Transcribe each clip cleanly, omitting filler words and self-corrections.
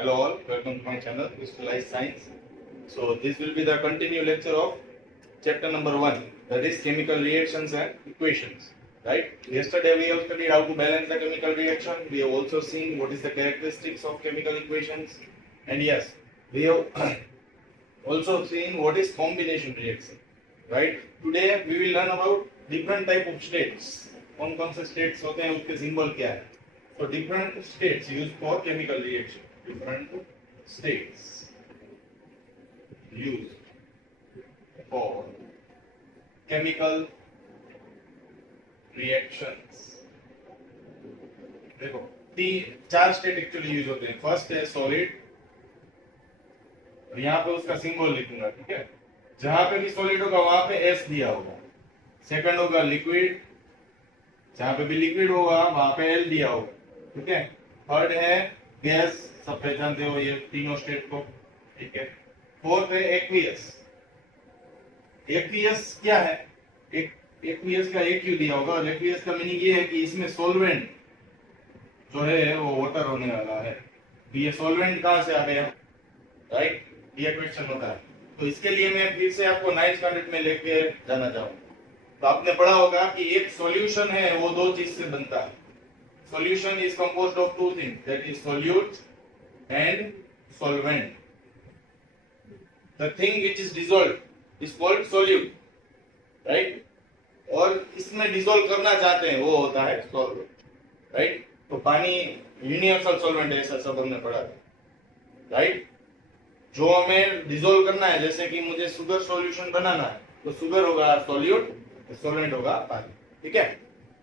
Hello all, welcome to my channel, Crystallized Science. So this will be the continued lecture of chapter number 1, that is chemical reactions and equations. Right? Yesterday we have studied how to balance the chemical reaction. We have also seen what is the characteristics of chemical equations. And yes, we have also seen what is combination reaction. Right? Today we will learn about different type of states. कौन से states होते हैं, उसके symbol क्या है. So different states used for chemical reaction. Different states used for chemical reactions. देखो चार state actually use होते हैं. फर्स्ट है सॉलिड, और यहाँ पे उसका सिंबल लिखूंगा. ठीक है, जहां पे भी सॉलिड होगा वहां पे एस दिया होगा. सेकंड होगा लिक्विड, जहां पे भी लिक्विड होगा वहां पे एल दिया होगा. ठीक है. थर्ड है गैस, सब पहचानते हो ये तीनों स्टेट को. ठीक है. फोर्थ है एक्वियस. एक्वियस क्या है? एक्वियस का एक क्यों दिया होगा? और एक्वियस का मीनिंग ये है कि इसमें सॉल्वेंट जो है वो वाटर होने वाला है. ये सॉल्वेंट कहां से आ गया? राइट, ये क्वेश्चन होता है. तो इसके लिए मैं फिर से आपको 9th स्टैंडर्ड में लेके जाना चाहूंगा. तो आपने पढ़ा होगा कि एक सॉल्यूशन है वो दो चीज से बनता है. Solution is composed of two things, that is solute and solvent. The thing which is dissolved is called solute, right? और इसमें डिसॉल्व करना चाहते हैं वो होता है सॉल्वेंट. राइट. तो पानी यूनिवर्सल सॉल्वेंट है, ऐसा सब हमने पढ़ा था. राइट. जो हमें डिसॉल्व करना है, जैसे कि मुझे शुगर सॉल्यूशन बनाना है, तो शुगर होगा सॉल्यूट, सॉल्वेंट होगा पानी. ठीक है.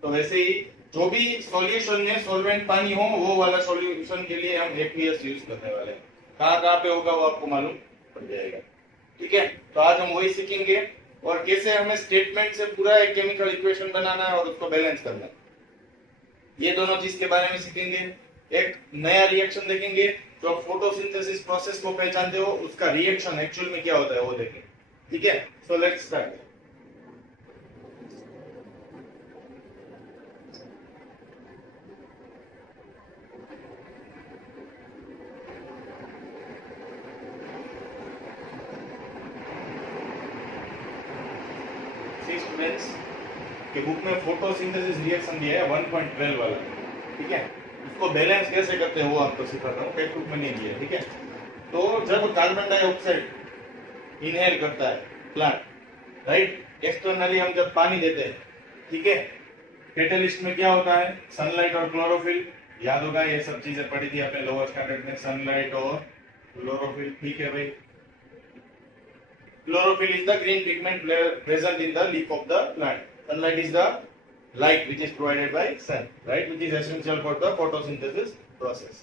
तो वैसे ही जो भी सॉल्यूशन में सॉल्वेंट पानी हो, वो वाला सॉल्यूशन के लिए हम एक्वियस यूज करने वाले हैं. कहाँ पे होगा वो आपको मालूम पड़ जाएगा. ठीक है. तो आज हम वही सीखेंगे और कैसे हमें स्टेटमेंट से पूरा एक केमिकल इक्वेशन बनाना है और उसको बैलेंस करना है. ये दोनों चीज के बारे में सीखेंगे. एक नया रिएक्शन देखेंगे. जो फोटोसिंथेसिस प्रोसेस को पहचानते हो, उसका रिएक्शन एक्चुअल में क्या होता है वो देखेंगे. ठीक है. So let's start. स्टूडेंट्स के बुक में फोटोसिंथेसिस रिएक्शन दिया है 1.12 वाला. ठीक है. उसको बैलेंस कैसे करते हैं वो आपको सिखाता हूँ. टेक्स्ट बुक में नहीं दिया है. ठीक है. तो जब कार्बन डाइऑक्साइड इनहेल करता है प्लांट, राइट, एक्सटर्नली हम जब पानी देते हैं, ठीक है, कैटलिस्ट में क्या होता है? सनलाइट और क्लोरोफिल. याद होगा, ये सब चीजें पढ़ी थी आपने लोअर स्टैंडर्ड में, सनलाइट और क्लोरोफिल. ठीक है भाई. Chlorophyll is the green pigment present in the leaf of the plant. Sunlight is the light which is provided by sun, right, which is essential for the photosynthesis process.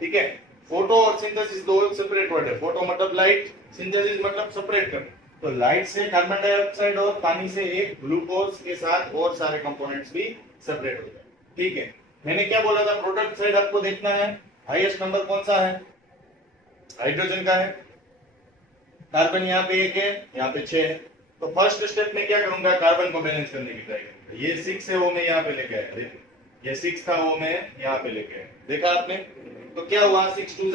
ठीक है. Photo और synthesis दो separate word है. Photo मतलब light, synthesis मतलब separate करना. तो light से कार्बन डाइऑक्साइड और पानी से एक ग्लूकोज के साथ और सारे कंपोनेंट्स भी सेपरेट हो जाए. ठीक है. मैंने क्या बोला था? प्रोडक्ट साइड आपको देखना है. हाईएस्ट नंबर कौन सा है? हाइड्रोजन का है. कार्बन यहाँ पे 1 है, यहाँ पे 6 है. तो फर्स्ट स्टेप में क्या करूंगा? कार्बन को बैलेंस करने की ट्राई करूंगा. ये 6 है वो मैं यहाँ पे लेके आया. देखो, ये 6 था वो मैं यहाँ पे लेके आया. देखा आपने? तो क्या हुआ? 6 2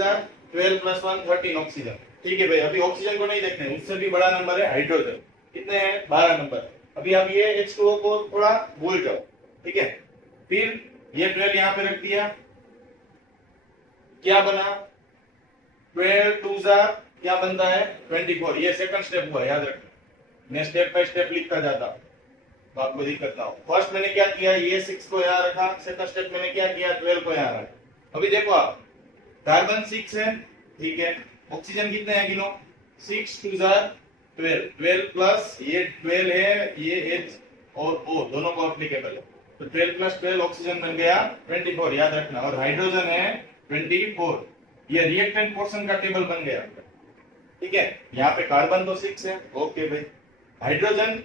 12 + 1 13 ऑक्सीजन. ठीक है भाई. अभी ऑक्सीजन को नहीं देखते, उससे भी बड़ा नंबर है हाइड्रोजन. कितने हैं? 12 नंबर. अभी आप ये H2O को थोड़ा भूल जाओ. ठीक है. फिर ये 12 यहाँ पे रख दिया. क्या बना? 12 2 क्या बनता है? 24. ये सेकंड स्टेप हुआ, याद रखना. मैं स्टेप बाय स्टेप लिखता जाता हूँ तो आपको दिक्कत ना हो. फर्स्ट मैंने क्या किया? ये 6 को यहाँ रखा. सेकंड स्टेप मैंने क्या किया? 12 को यहाँ रखा. अभी देखो आप, कार्बन 6 है. ठीक है. ऑक्सीजन कितने हैं? गिनो. 6 2 12. 12 प्लस ये 12 है, ये H और O दोनों को एप्लीकेबल है. तो 12 + 12 ऑक्सीजन बन गया 24, याद रखना. और हाइड्रोजन है 24. ये रिएक्टेंट पोर्शन का टेबल बन गया. ठीक है. यहाँ पे कार्बन तो 6 है. ओके भाई. हाइड्रोजन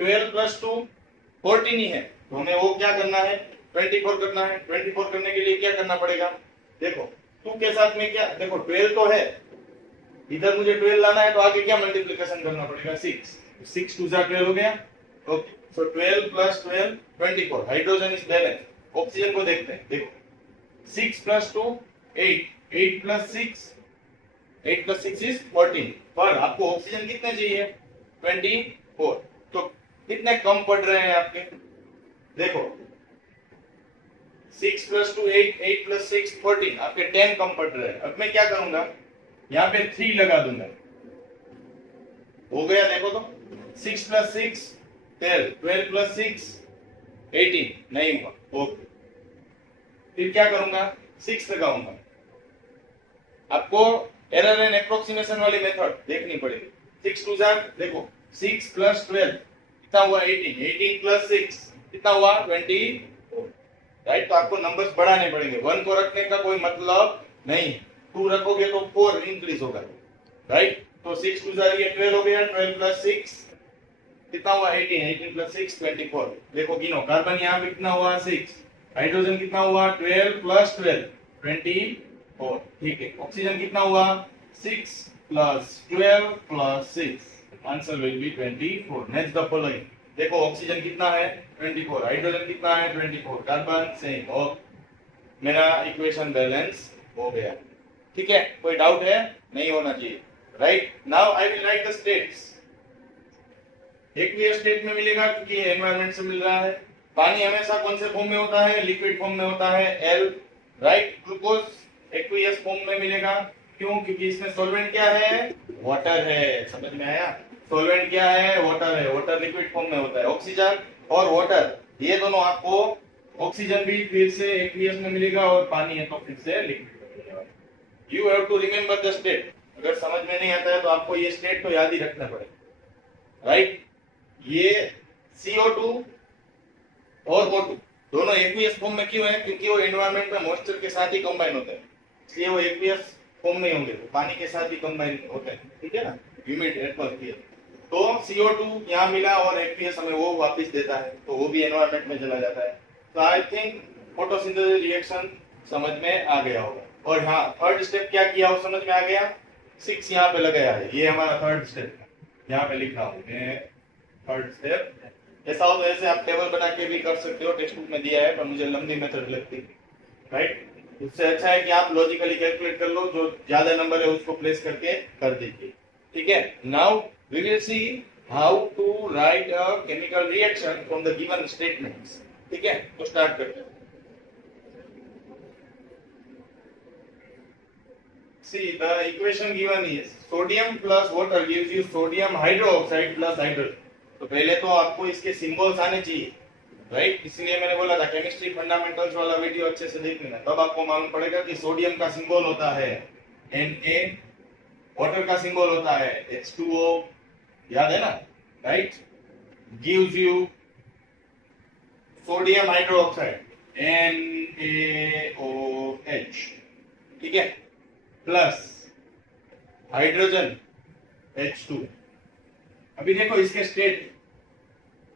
12 + 2 14 ही है. तो हमें वो क्या करना है? 24 करना है. 24 करने के लिए क्या करना पड़ेगा? देखो 2 के साथ में क्या? देखो 12 तो है, इधर मुझे 12 लाना है, तो आगे क्या मल्टीप्लिकेशन करना पड़ेगा? 6. 6 2 12 हो गया. Okay. So 12 + 12 24. Hydrogen is balance. Oxygen को देखते हैं. देखो 6 + 2 8. 8 plus 6 is 14, पर आपको ऑक्सीजन कितने चाहिए? 24। तो कितने कम पड़ रहे हैं आपके? देखो 6 plus 2 8, 8 plus 6 14, आपके 10 कम पड़ रहे हैं। अब मैं क्या करूंगा, यहाँ पे 3 लगा दूंगा, हो गया। देखो तो 6 plus 6 12, 12 plus 6 18, नहीं हुआ, ओके। फिर क्या करूंगा, 6 लगाऊंगा। आपको एरर एंड एप्रोक्सीमेशन वाली मेथड देखनी पड़ेगी। 6 टू जार, देखो 6 plus 12 कितना हुआ? 18, 18 plus 6 कितना हुआ? 20, राइट। तो आपको नंबर्स बढ़ाने पड़ेंगे, 1 को रखने का कोई मतलब नहीं, 2 रखोगे तो 4 इंक्रीज होगा, राइट। तो 6 टू जार ये 12 हो गया, 12 plus 6 कितना हुआ? 18, 18 plus 6 24। देखो गिनो, कार्बन यहाँ पे कितना हुआ? 6, हाइड्रोजन कितना हुआ? 12 plus 12 24, ठीक है। ऑक्सीजन कितना हुआ? 6 plus 12 plus 6, answer will be 24। Next the following, देखो ऑक्सीजन कितना है? 24, हाइड्रोजन कितना है? 24, कार्बन सेम, और मेरा इक्वेशन बैलेंस हो गया, ठीक है। कोई डाउट है? नहीं होना चाहिए, right. Now I will write the states. Aqueous state में मिलेगा क्योंकि ये एनवायरनमेंट से मिल रहा है। पानी हमेशा कौन से फॉर्म में होता है? लिक्विड फॉर्म में होता है, L, right. Glucose aqueous form में मिलेगा, क्यों? क्योंकि इसमें सॉल्वेंट क्या है? वाटर है। समझ में आया? सॉल्वेंट क्या है? वाटर है। वाटर लिक्विड फॉर्म में होता है। ऑक्सीजन और वाटर, ये दोनों आपको, ऑक्सीजन भी फिर से एक्वियस में मिलेगा और पानी है तो फिर से लिक्विड में मिलेगा। You have to remember the state. अगर समझ में नहीं आता है तो आपको ये स्टेट तो याद ही रखना पड़ेगा, राइट। ये CO2 और O2 दोनों एक्वियस फॉर्म में क्यों है? क्योंकि वो एनवायरनमेंट में मॉइस्चर के साथ ही कंबाइन होते हैं, इसलिए वो एक्वियस फॉर्म में होंगे, तो पानी के साथ ही कंबाइन होते हैं, ठीक है ना, ह्यूमिड एटमॉस्फेयर। तो CO2 यहाँ मिला और एक्वियस हमें वो वापस देता है, तो वो भी एनवायरनमेंट में चला जाता है। तो आई थिंक फोटोसिंथेसिस रिएक्शन समझ में आ गया होगा। और हाँ, थर्ड स्टेप क्या किया वो समझ में आ गया। 6 यहाँ पे लगाया है, ये हमारा थर्ड स्टेप, यहाँ पे लिख रहा हूँ मैं थर्ड स्टेप। ऐसा हो तो ऐसे आप टेबल बना के भी कर सकते हो, टेक्स्ट बुक में दिया है, पर मुझे लंबी मेथड लगती है, राइट। उससे अच्छा है कि आप लॉजिकली कैलकुलेट कर लो, जो ज्यादा नंबर है उसको प्लेस करके कर दीजिए, ठीक है। Now we will see how to write a chemical reaction from the given statements, ठीक है। तो स्टार्ट करते हैं। See, the equation given is sodium plus water gives you sodium hydroxide plus hydrogen. तो पहले तो आपको इसके सिंबल्स आने चाहिए, राइट। इसलिए मैंने बोला था केमिस्ट्री फंडामेंटल्स वाला वीडियो अच्छे से देख लेना, तब आपको मालूम पड़ेगा कि सोडियम का सिंबल होता है Na, वाटर का सिंबल होता है H2O, याद है ना, right. Gives you sodium hydroxide NaOH, ठीक है, प्लस हाइड्रोजन H2। अभी देखो इसके स्टेट,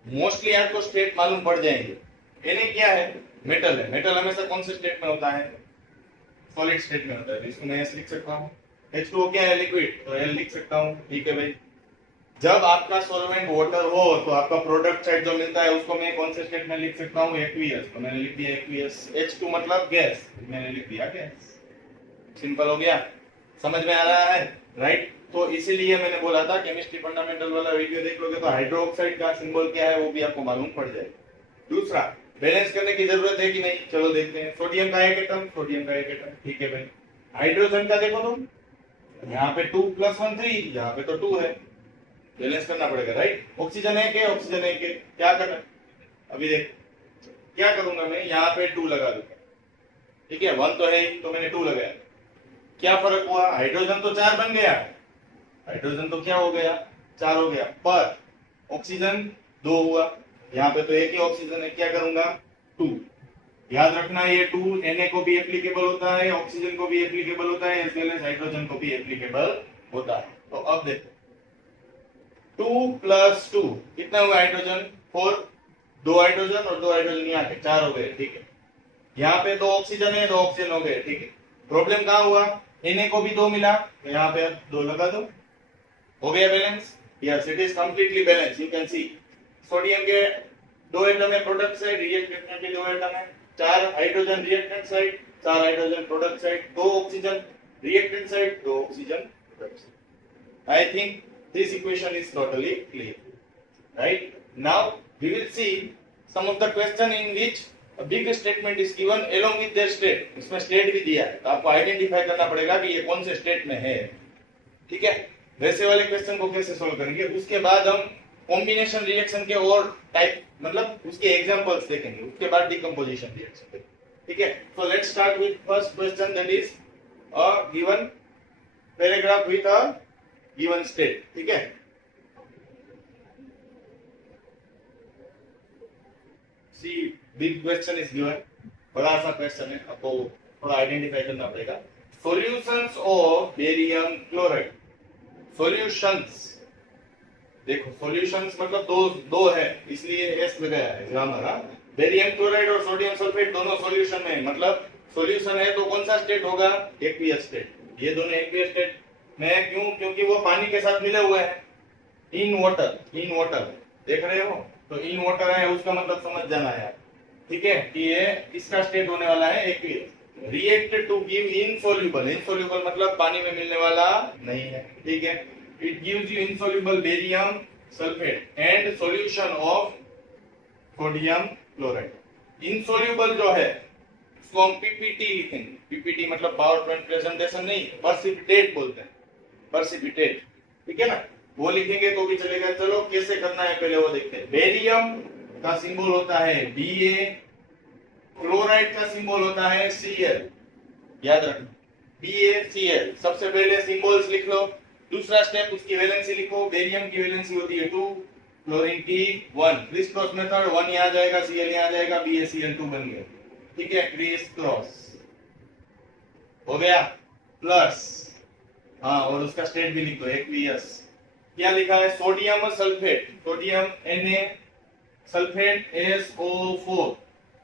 मोस्टली आपको स्टेट मालूम पड़ जाएंगे। Na क्या है? मेटल है। मेटल हमेशा कौन से स्टेट में होता है? सॉलिड स्टेट में होता है, इसको मैं ऐसे लिख सकता हूँ। H2O क्या है? लिक्विड, तो L लिख सकता हूँ, ठीक है भाई। जब आपका सॉल्वेंट वाटर हो तो आपका प्रोडक्ट साइड जो मिलता है उसको मैं कौन से स्टेट में लिख सकता हूँ? एक्वियस, तो मैंने लिख दिया एक्वियस। H2 मतलब गैस, मैंने लिख दिया गैस। सिंपल हो गया, समझ में आ रहा है, राइट। तो इसीलिए मैंने बोला था केमिस्ट्री फंडामेंटल वाला वीडियो देख लोगे तो हाइड्रोक्साइड का सिंबल क्या है वो भी आपको मालूम पड़ जाएगा। दूसरा, बैलेंस करने की जरूरत है कि नहीं, चलो देखते हैं। सोडियम का एक एटम, सोडियम का एक एटम, ठीक है भाई। हाइड्रोजन का देखो तो, यहाँ पे 2 + 1 3, यहाँ पे तो 2 है, बैलेंस करना पड़ेगा, राइट। ऑक्सीजन है क्या? ऑक्सीजन है क्या? क्या करना, अभी देख क्या करूंगा मैं, यहाँ पे 2 लगा दूंगा, ठीक है। 1 तो है ही, तो मैंने 2 लगाया। क्या फर्क हुआ? हाइड्रोजन तो 4 बन गया, हाइड्रोजन तो क्या हो गया? 4 हो गया, पर ऑक्सीजन 2 हुआ। यहाँ पे तो एक ही ऑक्सीजन है, क्या करूंगा? 2। याद रखना ये 2 Na को भी एप्लीकेबल होता है, ऑक्सीजन को भी एप्लीकेबल होता है, एज वेल एज हाइड्रोजन को भी एप्लीकेबल होता है। तो अब देखो 2 + 2 कितना हुआ? हाइड्रोजन 4, 2 हाइड्रोजन और 2 हाइड्रोजन यहाँ पे 4 हो गए, ठीक है। यहाँ पे 2 ऑक्सीजन है, 2 ऑक्सीजन हो गए, ठीक है। प्रॉब्लम कहाँ हुआ? Na को भी 2 मिला, तो यहाँ पे 2 लगा दो, हो गया balance. Yes, it is completely balance. You can see sodium के 2 एटम है प्रोडक्ट साइड, रिएक्टेंट के 2 एटम है, 4 hydrogen reactant side, 4 hydrogen product side, 2 oxygen reactant side, 2 oxygen product side. I think this equation is totally clear, right? Now we will see some of the question in which a big statement is given along with their state। इसमें state भी दिया है, तो आपको identify करना पड़ेगा कि ये कौन से स्टेट में है, ठीक है? वैसे वाले क्वेश्चन को कैसे सोल्व करेंगे, उसके बाद हम कॉम्बिनेशन रिएक्शन के और टाइप मतलब उसके एग्जांपल्स देखेंगे, उसके बाद डिकम्पोजिशन रिएक्शन, ठीक है? So let's start with first question, that is a given paragraph with a given state, ठीक है? सी बिग क्वेश्चन इज गिवन, बड़ा सा क्वेश्चन है, आपको थोड़ा आइडेंटिफाई करना पड़ेगा। Solutions of barium chloride, solutions, देखो सॉल्यूशंस मतलब दो है, इसलिए एस लगाया है ग्रामर। बेरियम क्लोराइड और सोडियम सल्फेट दोनों सॉल्यूशन में, मतलब सॉल्यूशन है तो कौन सा स्टेट होगा, एक्वियस स्टेट। ये दोनों एक्वियस स्टेट में क्यों, क्योंकि वो पानी के साथ मिले हुए हैं, इन वाटर, इन वाटर देख रहे हो, तो इन वाटर है, उसका मतलब समझ जाना है, ठीक है? कि ये इसका स्टेट होने वाला है aqueous. React to give insoluble, insoluble मतलब पानी में मिलने वाला नहीं है, ठीक है? It gives you insoluble barium sulphate and solution of sodium chloride. Insoluble जो है उसको हम पीपीटी लिखेंगे, पीपीटी मतलब पावर पॉइंट प्रेजेंटेशन नहीं, पर्सिपिटेट बोलते हैं, पर्सिपिटेट, ठीक है ना? वो लिखेंगे तो भी चलेगा। चलो कैसे करना है पहले वो देखते हैं। बेरियम का सिंबल होता है Ba, क्लोराइड का सिंबल होता है Cl, याद रखना BaCl। सबसे पहले सिंबल्स लिख लो, दूसरा स्टेप उसकी वैलेंसी लिखो। बेरियम की वैलेंसी होती है 2, क्लोरीन की 1। क्रिस क्रॉस मेथड, 1 यहाँ जाएगा, Cl यहाँ जाएगा, BaCl2 बन गया, ठीक है? क्रिस क्रॉस हो गया, प्लस हाँ, और उसका स्टेट भी लिख दो एक्वियस। क्या लिखा है, sodium sulphate, sodium Na sulphate SO4।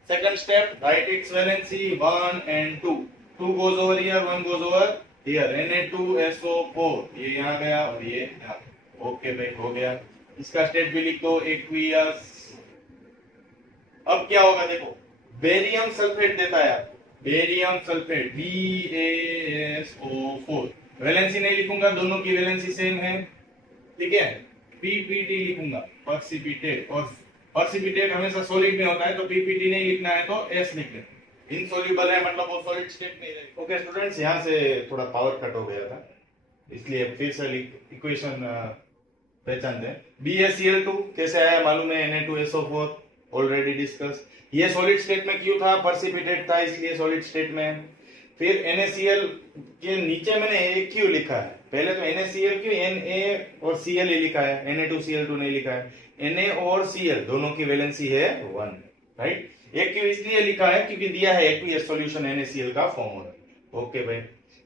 Second step, right it's valency 1 and 2, 2 goes over here, 1 goes over here, Na2SO4, ये यहाँ गया और ये यहाँ। ओके भाई, हो गया। इसका स्टेट भी लिख दो एक्वियस। अब क्या होगा देखो, बेरियम सल्फेट देता है, बेरियम सल्फेट BaSO4। वैलेंसी नहीं लिखूंगा, दोनों की वैलेंसी सेम है, ठीक है? पीपीटी लिखूंगा, पर्सिपिटेट, और पर्सिपिटेट हमेशा सॉलिड में होता है, तो पीपीटी नहीं लिखना है तो एस लिख लें। इनसॉल्युबल है मतलब वो सॉलिड स्टेट में रहेगा। ओके स्टूडेंट्स, यहाँ से थोड़ा पावर कट हो गया था, इसलिए फिर से इक्वेशन पहचान दें। BaCl2 कैसे आया मालूम है, Na2SO4 ऑलरेडी डिस्कस। ये सॉलिड स्टेट में क्यों था, पर्सिपिटेट था इसलिए सॉलिड स्टेट में। फिर NaCl के नीचे मैंने AQ लिखा है, पहले तो NaCl क्यों, Na और Cl ही लिखा है, Na2Cl2 नहीं लिखा है। Na और Cl दोनों की वैलेंसी है 1, राइट? AQ इसलिए लिखा है क्योंकि दिया है एक्वियस सॉल्यूशन NaCl का फॉर्मूला। ओके भाई,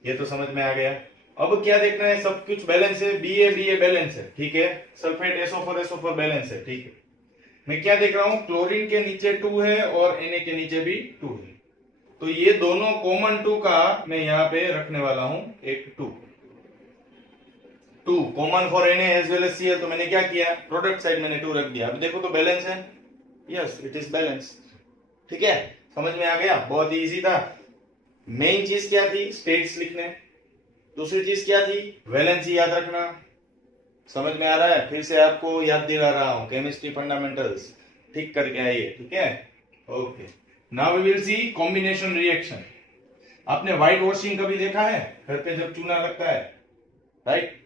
ये तो समझ में आ गया। अब क्या देखना है, सब कुछ बैलेंस है, Ba बैलेंस है, ठीक है? सल्फेट SO4 बैलेंस है, ठीक है? मैं क्या देख रहा हूं, क्लोरीन के नीचे 2 है और Na के नीचे भी 2 है, तो ये दोनों कॉमन 2 का मैं यहाँ पे रखने वाला हूं एक 2 common for Na as well as Cl। तो मैंने क्या किया, प्रोडक्ट साइड मैंने 2 रख दिया। अब देखो तो बैलेंस है, यस इट इज बैलेंस, ठीक है? समझ में आ गया, बहुत ही इजी था। मेन चीज क्या थी, स्टेट्स लिखने। दूसरी चीज क्या थी, वैलेंसी याद रखना। समझ में आ रहा है, फिर से आपको याद दिला रहा हूं, केमिस्ट्री फंडामेंटल्स ठीक करके आइए, ठीक है? Okay, now we will see combination reaction. आपने व्हाइट वॉशिंग कभी देखा है, घर पे जब चूना लगता है, राइट?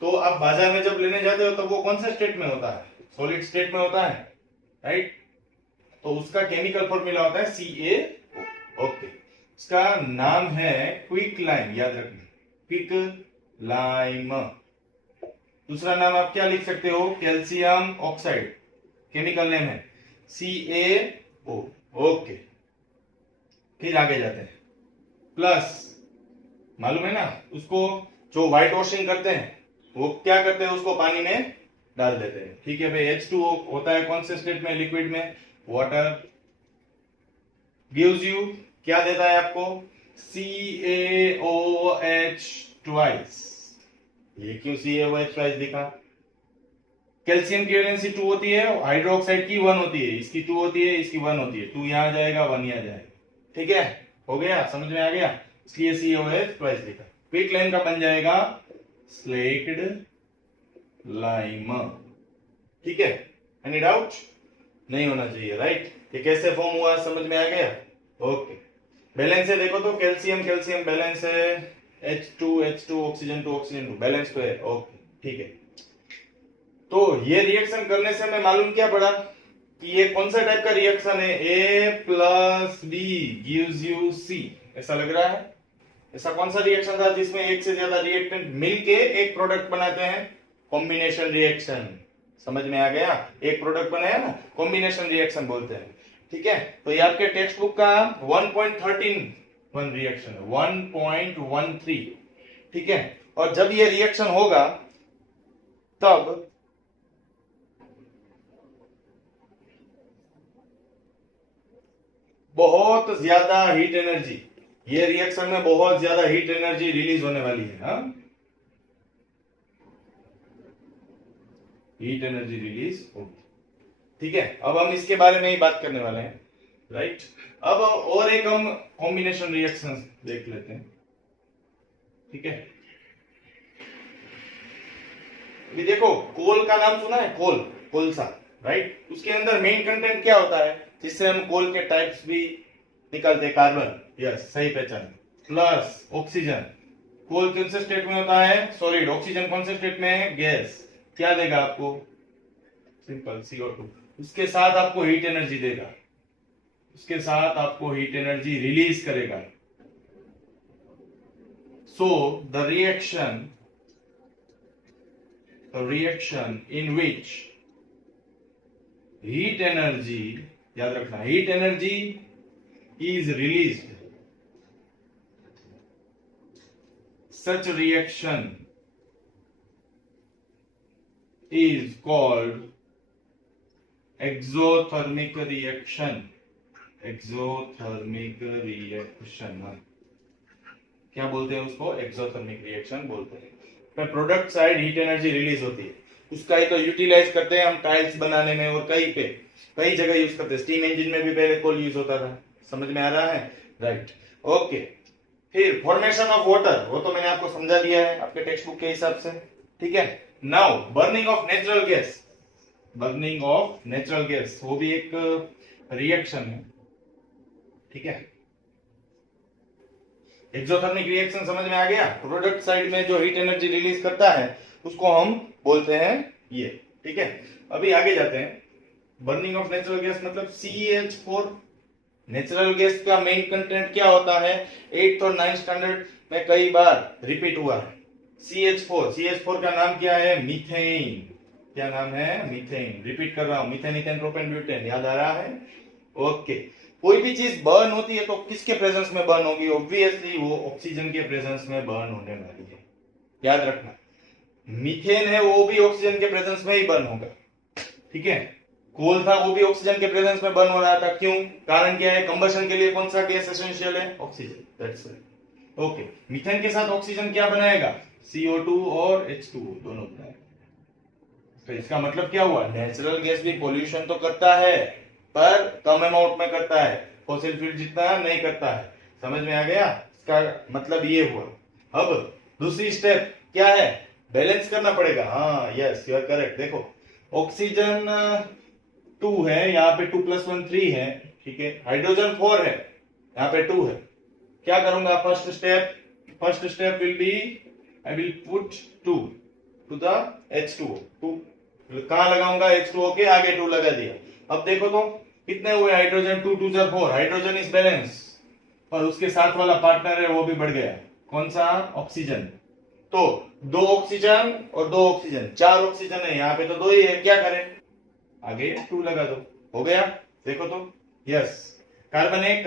तो आप बाजार में जब लेने जाते हो तो वो कौन से स्टेट में होता है, सॉलिड स्टेट में होता है, राइट? तो उसका केमिकल फॉर्मूला होता है CaO। ओके, इसका नाम है क्विक लाइम, याद रखना, क्विक लाइम। दूसरा नाम आप क्या लिख सकते हो, कैल्शियम ऑक्साइड, केमिकल नेम है CaO। ओके, फिर आगे जाते हैं, प्लस मालूम है ना उसको, जो व्हाइट वॉशिंग करते हैं वो क्या करते हैं, उसको पानी में डाल देते हैं, ठीक है भाई? H2O होता है कौन से स्टेट में, लिक्विड में, वाटर। गिव्स यू क्या देता है आपको, CaOH ट्वाइस। ये क्यों CaOH ट्वाइस दिखा, कैल्शियम की वैलेंसी 2 होती है, हाइड्रोक्साइड की 1 होती है, इसकी 2 होती है, इसकी 1 होती है, 2 यहां जाएगा 1 यहां जाएगा, ठीक है? हो गया, समझ में आ गया, इसलिए COH ट्वाइस लिखा। क्विक लाइम का बन जाएगा स्लेक्ड लाइम। ठीक है, एनी डाउट? नहीं होना चाहिए, राइट? ये कैसे फॉर्म हुआ समझ में आ गया? ओके, बैलेंस है देखो तो, कैल्शियम कैल्शियम बैलेंस है, H2 ऑक्सीजन 2 ऑक्सीजन 2 बैलेंस तो है। ओके ठीक है, तो ये रिएक्शन करने से हमें मालूम क्या पड़ा कि ये कौन सा टाइप का रिएक्शन है, A+B gives you C, ऐसा लग रहा है। ऐसा कौन सा रिएक्शन था जिसमें एक से ज्यादा रिएक्टेंट मिलके एक प्रोडक्ट बनाते हैं? Combination reaction. समझ में आ गया? एक प्रोडक्ट बनाया ना, कॉम्बिनेशन रिएक्शन बोलते हैं। ठीक है, तो ये आपके टेक्स्ट बुक का 1.13 रिएक्शन है, 1.13। ठीक है, और जब ये रिएक्शन होगा तब बहुत ज्यादा हीट एनर्जी, ये रिएक्शन में बहुत ज्यादा हीट एनर्जी रिलीज होने वाली है। हाँ, हीट एनर्जी रिलीज होगी। ठीक है, अब हम इसके बारे में ही बात करने वाले हैं, राइट? अब और एक हम कॉम्बिनेशन रिएक्शन देख लेते हैं। ठीक है, अभी देखो, कोल का नाम सुना है? कोल, कोलसा, राइट? उसके अंदर मेन कंटेंट क्या होता है जिससे हम कोल के टाइप्स भी निकालते हैं? कार्बन, यस, सही पहचान, प्लस ऑक्सीजन। कोल कौन से स्टेट में होता है? सॉलिड। ऑक्सीजन कौन से स्टेट में है? गैस। क्या देगा आपको? Simple, CO2। उसके साथ आपको हीट एनर्जी देगा, उसके साथ आपको हीट एनर्जी रिलीज करेगा। So the reaction in which heat energy, याद रखना, heat energy is released, such reaction is called exothermic reaction। exothermic reaction क्या बोलते हैं उसको? एक्सोथर्मिक रिएक्शन बोलते हैं। Product side heat energy release होती है, उसका ही तो यूटिलाइज करते हैं हम टाइल्स बनाने में, और कई जगह यूज करते हैं। स्टीम इंजन में भी पहले कोल यूज होता था। समझ में आ रहा है? Right, okay. फिर फॉर्मेशन ऑफ वाटर, वो तो मैंने आपको समझा दिया है आपके टेक्स्ट बुक के हिसाब से। ठीक है, now burning of natural gas, burning of natural gas वो भी एक रिएक्शन है। ठीक है, एक्सोथर्मिक रिएक्शन समझ में आ गया? प्रोडक्ट साइड में जो हीट एनर्जी रिलीज करता है उसको हम बोलते हैं ये। ठीक है, अभी आगे जाते हैं। बर्निंग ऑफ नेचुरल गैस मतलब CH4। नेचुरल गैस का मेन कंटेंट क्या होता है? 8th और 9th स्टैंडर्ड में कई बार रिपीट हुआ है। CH4 का नाम क्या है? मीथेन। क्या नाम है? मीथेन। रिपीट कर रहा हूं, मीथेन, इथेन, प्रोपेन, ब्यूटेन। याद आ रहा है? ओके। कोई भी चीज बर्न होती है तो किसके प्रेजेंस में बर्न होगी? ऑब्वियसली वो ऑक्सीजन के प्रेजेंस में बर्न होने वाली है। याद रखना, मीथेन है वो भी ऑक्सीजन के प्रेजेंस में ही बर्न होगा। ठीक है, कोल था वो भी ऑक्सीजन के प्रेजेंस में बर्न हो रहा था। क्यों? कारण क्या है? कंबशन के लिए कौन सा गैस एसेंशियल है? Oxygen. That's it. Okay, methane के साथ ऑक्सीजन क्या बनाएगा? CO2 और H2O दोनों बनाएगा। तो इसका मतलब क्या हुआ? नेचुरल गैस भी पोल्यूशन तो करता है पर कम अमाउंट में करता है, फॉसिल फ्यूल जितना नहीं करता है। समझ में आ गया? इसका मतलब ये हुआ। अब दूसरी स्टेप क्या है? बैलेंस करना पड़ेगा। हाँ, यस, यू आर करेक्ट। देखो, ऑक्सीजन 2 है, यहाँ पे 2 + 1 3 है। ठीक है, हाइड्रोजन 4 है, यहाँ पे 2 है। क्या करूंगा? First step will be, I will put 2 to the H2O। 2 कहां लगाऊंगा? H2O के आगे 2 लगा दिया। अब देखो तो कितने हुए हाइड्रोजन? 2 2 4। हाइड्रोजन इज बैलेंस, और उसके साथ वाला पार्टनर है वो भी बढ़ गया। कौन सा? ऑक्सीजन। तो 2 ऑक्सीजन और 2 ऑक्सीजन, 4 ऑक्सीजन है, यहाँ पे तो 2 ही है। क्या करें? आगे 2 लगा दो, हो गया। देखो तो, यस, कार्बन एक,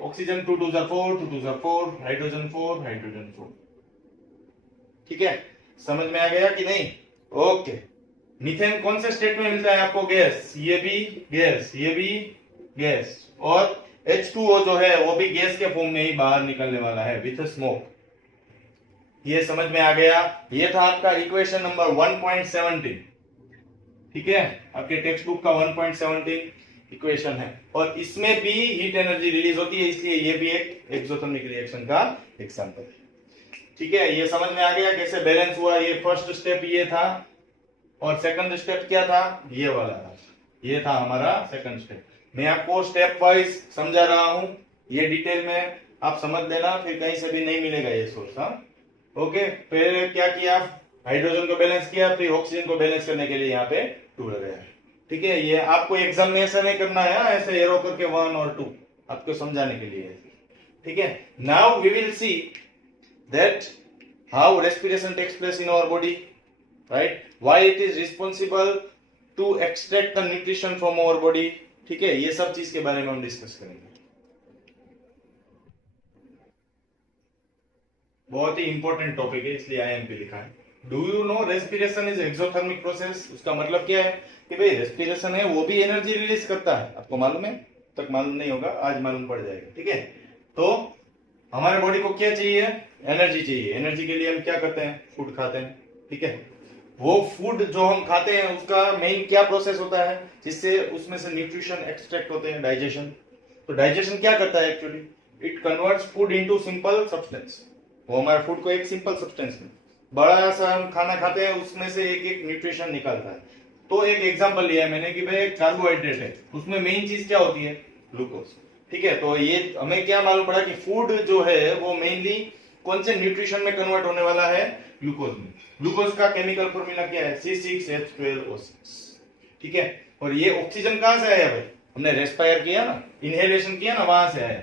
ऑक्सीजन 2 2 4, 2 2 4, हाइड्रोजन 4, हाइड्रोजन 4। ठीक है, समझ में आ गया कि नहीं? ओके। मीथेन कौन से स्टेट में मिलता है आपको? गैस। ये भी गैस, ये भी गैस, और H2O जो है वो भी गैस के फॉर्म में ही बाहर निकलने वाला है विथ स्मोक। ये समझ में आ गया? ये था आपका इक्वेशन नंबर 1.17। ठीक है, आपके टेक्स्ट बुक का 1.17। इक्वेशन है, और इसमें भी हीट एनर्जी रिलीज होती है, इसलिए ये भी एक एक्सोथर्मिक रिएक्शन का एग्जांपल है। ठीक है, ये समझ में आ गया कैसे बैलेंस हुआ। ये फर्स्ट स्टेप ये था, और सेकंड स्टेप क्या था, ये वाला था, ये था हमारा सेकंड स्टेप। मैं आपको स्टेप वाइज समझा रहा हूं, ये डिटेल में आप समझ लेना, फिर कहीं से भी नहीं मिलेगा ये सोर्स। हाँ ओके, पहले क्या किया, हाइड्रोजन को बैलेंस किया, फिर ऑक्सीजन को बैलेंस करने के लिए यहाँ पे 2 लगाया। ठीक है, ये आपको एग्जाम में ऐसा नहीं करना है, ऐसे एरो करके 1 और 2 आपको समझाने के लिए। ठीक है, now we will see that how respiration takes place in our body, right, why it is responsible to extract the nutrition from our body. ठीक है, ये सब चीज के बारे में हम डिस्कस करेंगे। बहुत ही इंपॉर्टेंट टॉपिक है, इसलिए आईएमपी लिखा है। Do you know respiration is exothermic process. उसका मतलब क्या है कि भाई रेस्पिरेशन है वो भी एनर्जी रिलीज करता है। आपको मालूम है, तक मालूम नहीं होगा, आज मालूम पड़ जाएगा। ठीक है, तो हमारे बॉडी को क्या चाहिए, एनर्जी चाहिए। एनर्जी के लिए हम क्या करते हैं, फूड खाते हैं। ठीक है, वो फूड जो हम खाते हैं उसका मेन क्या प्रोसेस होता है जिससे उसमें से न्यूट्रिशन एक्सट्रैक्ट होते हैं, डाइजेशन। तो डाइजेशन क्या करता है actually, it converts food into simple substance. वो हमारे फूड को एक सिंपल सब्सटेंस में, बड़ा सा हम खाना खाते हैं उसमें से एक एक न्यूट्रिशन निकलता है। तो एक एग्जांपल लिया है मैंने कि भाई कार्बोहाइड्रेट है, उसमें मेन चीज क्या होती है, ग्लूकोज। ठीक है, तो ये हमें क्या मालूम पड़ा कि फूड जो है वो मेनली कौन से न्यूट्रिशन में कन्वर्ट होने वाला है, ग्लूकोज में। ग्लूकोज का केमिकल फॉर्मूला क्या है, C6H12O6। ठीक है, और ये ऑक्सीजन कहां से आया भाई, हमने रेस्पायर किया ना, इनहेलेशन किया ना, वहां से आया।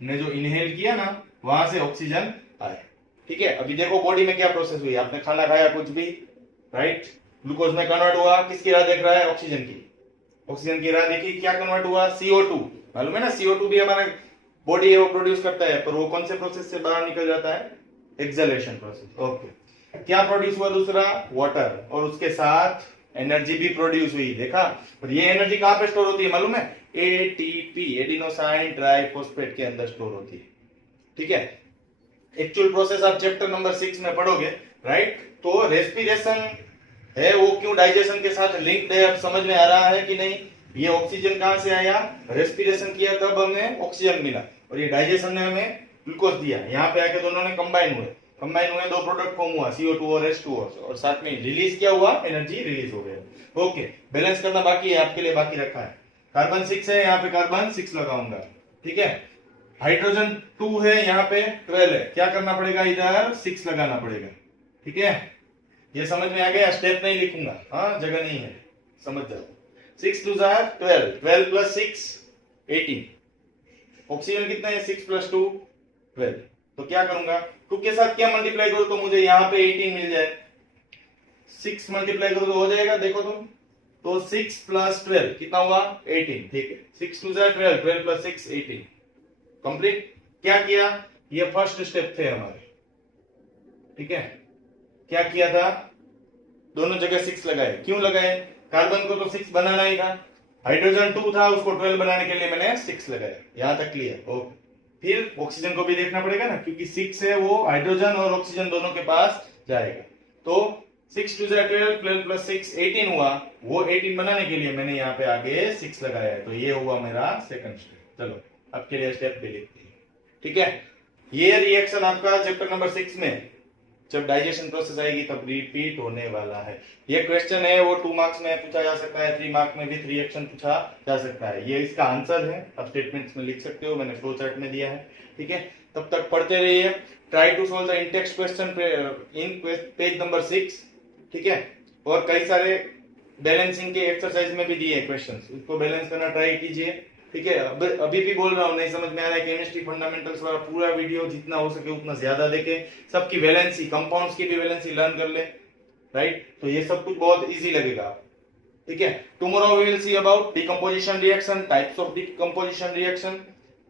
हमने जो इनहेल किया ना वहां से ऑक्सीजन आया। ठीक है, अभी देखो बॉडी में क्या प्रोसेस हुई, आपने खाना खाया कुछ भी, राइट, ग्लूकोज में कन्वर्ट हुआ, किसकी राह देख रहा है, ऑक्सीजन की। ऑक्सीजन की राह देखी, क्या कन्वर्ट हुआ, CO2। मालूम है ना, CO2 भी हमारा बॉडी है वो प्रोड्यूस करता है, पर वो कौन से प्रोसेस से बाहर निकल जाता है, एक्सहेलेशन प्रोसेस। ओके, क्या प्रोड्यूस हुआ दूसरा, वाटर, और उसके साथ एनर्जी भी प्रोड्यूस हुई। देखा, और ये एनर्जी कहां पे स्टोर होती है मालूम है, ATP, एडिनोसाइन ट्राइफॉस्फेट के अंदर स्टोर होती है। ठीक है, एक्चुअल प्रोसेस आप चैप्टर नंबर 6 में पढ़ोगे, राइट। तो रेस्पिरेशन है वो क्यों डाइजेशन के साथ लिंक्ड है, अब समझ में आ रहा है कि नहीं। ये ऑक्सीजन कहां से आया, रेस्पिरेशन किया तब हमें ऑक्सीजन मिला, और ये डाइजेशन ने हमें ग्लूकोज दिया। यहाँ पे आके दोनों ने कंबाइन हुए, दो प्रोडक्ट फॉर्म हुआ, CO2 और H2O, और साथ में रिलीज क्या हुआ, एनर्जी रिलीज हो गया। ओके, बैलेंस करना बाकी है, आपके लिए बाकी रखा है। कार्बन 6 है, यहाँ पे कार्बन 6 लगाऊंगा। ठीक है, हाइड्रोजन 2 है, यहाँ पे 12 है, क्या करना पड़ेगा, इधर 6 लगाना पड़ेगा। ठीक है, ये समझ में आ गया, स्टेप नहीं लिखूंगा, हाँ जगह नहीं है, समझ जाओ। 6 2 12, 12 प्लस 6 18। ऑक्सीजन कितना है, 6 प्लस 2 12। तो क्या करूंगा, 2 के साथ क्या मल्टीप्लाई करो तो मुझे यहाँ पे 18 मिल जाए। 6 मल्टीप्लाई करो तो हो जाएगा, देखो तुम, तो 6 प्लस 12 कितना हुआ, 18। ठीक है, 6 2 12, 12 प्लस 6 18, कंप्लीट। क्या किया, ये फर्स्ट स्टेप थे हमारे। ठीक है, क्या किया था, दोनों जगह 6 लगाए। क्यों लगाए, कार्बन को तो 6 बनाना ही था, हाइड्रोजन 2 था, उसको 12 बनाने के लिए मैंने 6 लगाया। यहां तक क्लियर। ओके, फिर ऑक्सीजन को भी देखना पड़ेगा ना, क्योंकि 6 है वो हाइड्रोजन और ऑक्सीजन दोनों के पास जाएगा। तो 6 2 12, 12 प्लस 6 18 हुआ। वो 18 बनाने के लिए मैंने यहाँ पे आगे 6 लगाया है, तो ये हुआ मेरा सेकंड स्टेप। चलो आपके लिए स्टेप भी लिखते हैं। ठीक है, ये रिएक्शन आपका चैप्टर नंबर 6 में जब डाइजेशन प्रोसेस आएगी तब रिपीट होने वाला है। ये क्वेश्चन है वो 2 मार्क्स में पूछा जा सकता है, 3 मार्क्स में भी रिएक्शन पूछा जा सकता है। ये इसका आंसर है, आप स्टेटमेंट्स में लिख सकते हो, मैंने फ्लो चार्ट में दिया है। ठीक है, तब तक पढ़ते रहिए। Try to solve the in text question in page number 6। ठीक है, और कई सारे बैलेंसिंग के एक्सरसाइज में भी दिए क्वेश्चंस, उसको बैलेंस करना ट्राई कीजिए। ठीक है, अभी भी बोल रहा हूँ, नहीं समझ में आ रहा है, केमिस्ट्री फंडामेंटल्स वाला पूरा वीडियो जितना हो सके उतना ज्यादा देखे, सबकी वैलेंसी, कंपाउंड्स की भी वैलेंसी लर्न कर ले, राइट। तो ये सब कुछ बहुत इजी लगेगा। ठीक है, tomorrow we will see about decomposition reaction, types of decomposition reaction.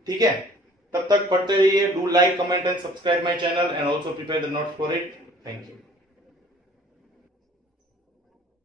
ठीक है, तब तक पढ़ते रहिए। Do like, comment and subscribe my channel and also prepare the notes for it. Thank you.